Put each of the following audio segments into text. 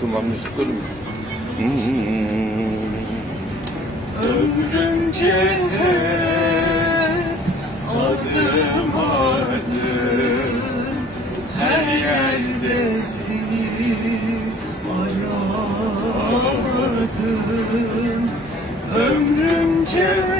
Şuna müzik olur mu? Ömrümce adım adım her yerde aradım Ömrümce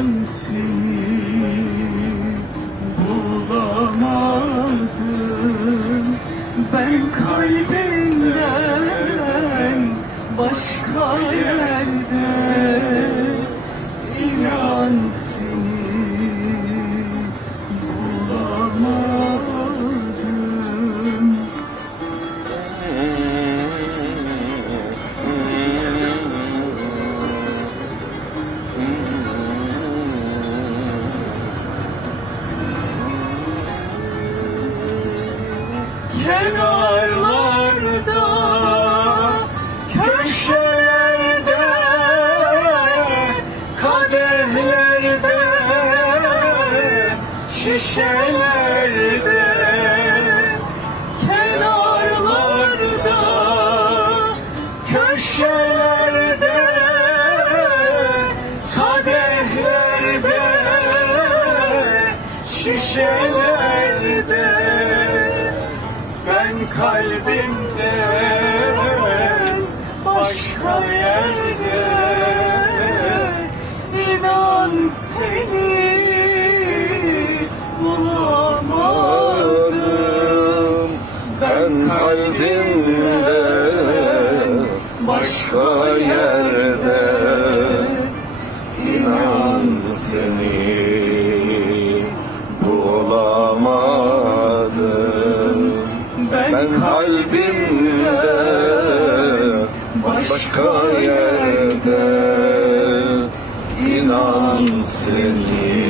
inan seni bulamadım Ben kalbimden başka yerde kenarlarda, köşelerde, kadehlerde, şişelerde, kenarlarda, köşelerde, kadehlerde, şişelerde ben kalbimden başka yerde inan seni bulamadım. Ben kalbimde başka yerde başka yerde inan seni